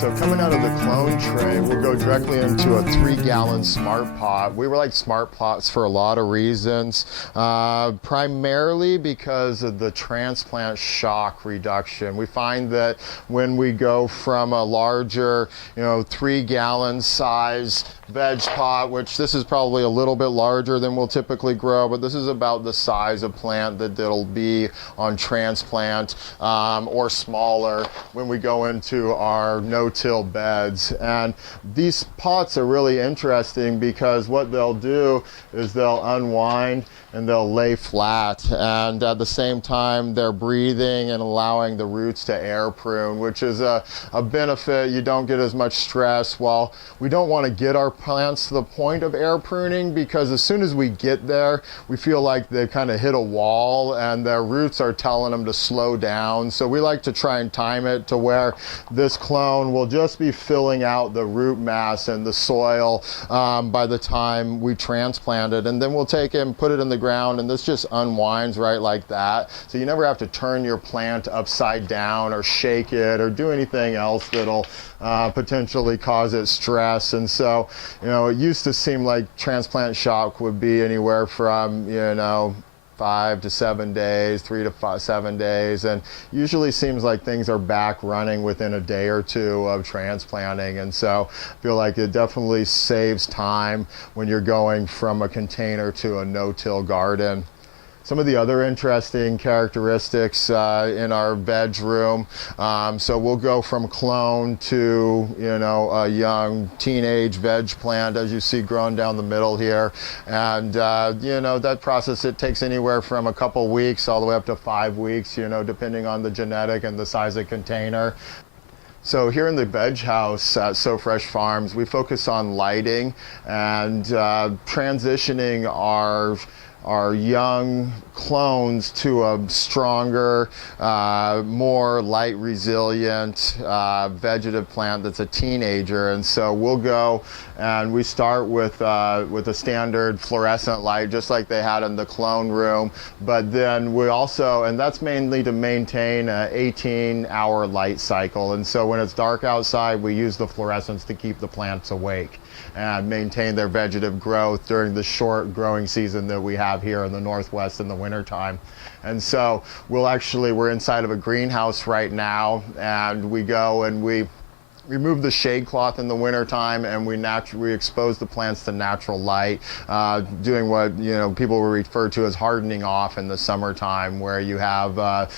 So coming out of the clone tray, we'll go directly into a 3-gallon smart pot. We like smart pots for a lot of reasons, primarily because of the transplant shock reduction. We find that when we go from a larger, 3-gallon size veg pot, which this is probably a little bit larger than we'll typically grow, but this is about the size of plant that it'll be on transplant, or smaller when we go into our no-till beds. And these pots are really interesting because what they'll do is they'll unwind and they'll lay flat, and at the same time they're breathing and allowing the roots to air prune, which is a benefit. You don't get as much stress. While we don't want to get our plants to the point of air pruning, because as soon as we get there, we feel like they kind of hit a wall and their roots are telling them to slow down. So we like to try and time it to where this clone will just be filling out the root mass and the soil by the time we transplant it, and then we'll take it and put it in the ground, and this just unwinds right like that. So you never have to turn your plant upside down or shake it or do anything else that'll potentially cause it stress. And so, it used to seem like transplant shock would be anywhere from, 5 to 7 days, 3 to 7 days, and usually seems like things are back running within a day or two of transplanting. And so I feel like it definitely saves time when you're going from a container to a no-till garden. Some of the other interesting characteristics in our veg room, so we'll go from clone to a young teenage veg plant, as you see growing down the middle here, and that process, it takes anywhere from a couple weeks all the way up to 5 weeks, depending on the genetic and the size of container. So here in the veg house at So Fresh Farms, we focus on lighting and transitioning our young clones to a stronger, more light resilient vegetative plant that's a teenager. And so we'll go and we start with a standard fluorescent light, just like they had in the clone room. But then we also, and that's mainly to maintain an 18-hour light cycle. And so when it's dark outside, we use the fluorescents to keep the plants awake and maintain their vegetative growth during the short growing season that we have here in the Northwest in the wintertime. And so we're inside of a greenhouse right now, and we go and we remove the shade cloth in the wintertime, and we expose the plants to natural light, doing what people will refer to as hardening off in the summertime, where you have a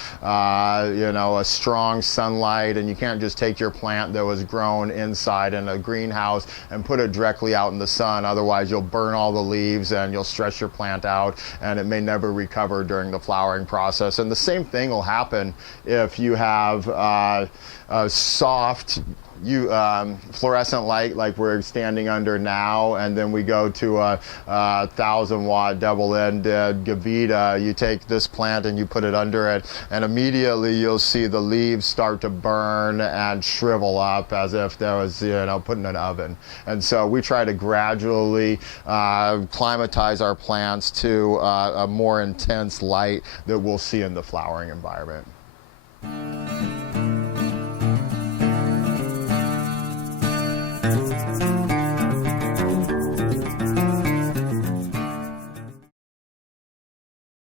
strong sunlight, and you can't just take your plant that was grown inside in a greenhouse and put it directly out in the sun. Otherwise you'll burn all the leaves and you'll stress your plant out, and it may never recover during the flowering process. And the same thing will happen if you have a soft fluorescent light like we're standing under now, and then we go to a 1,000-watt double-ended Gavita. You take this plant and you put it under it, and immediately you'll see the leaves start to burn and shrivel up as if there was, put in an oven. And so we try to gradually climatize our plants to a more intense light that we'll see in the flowering environment.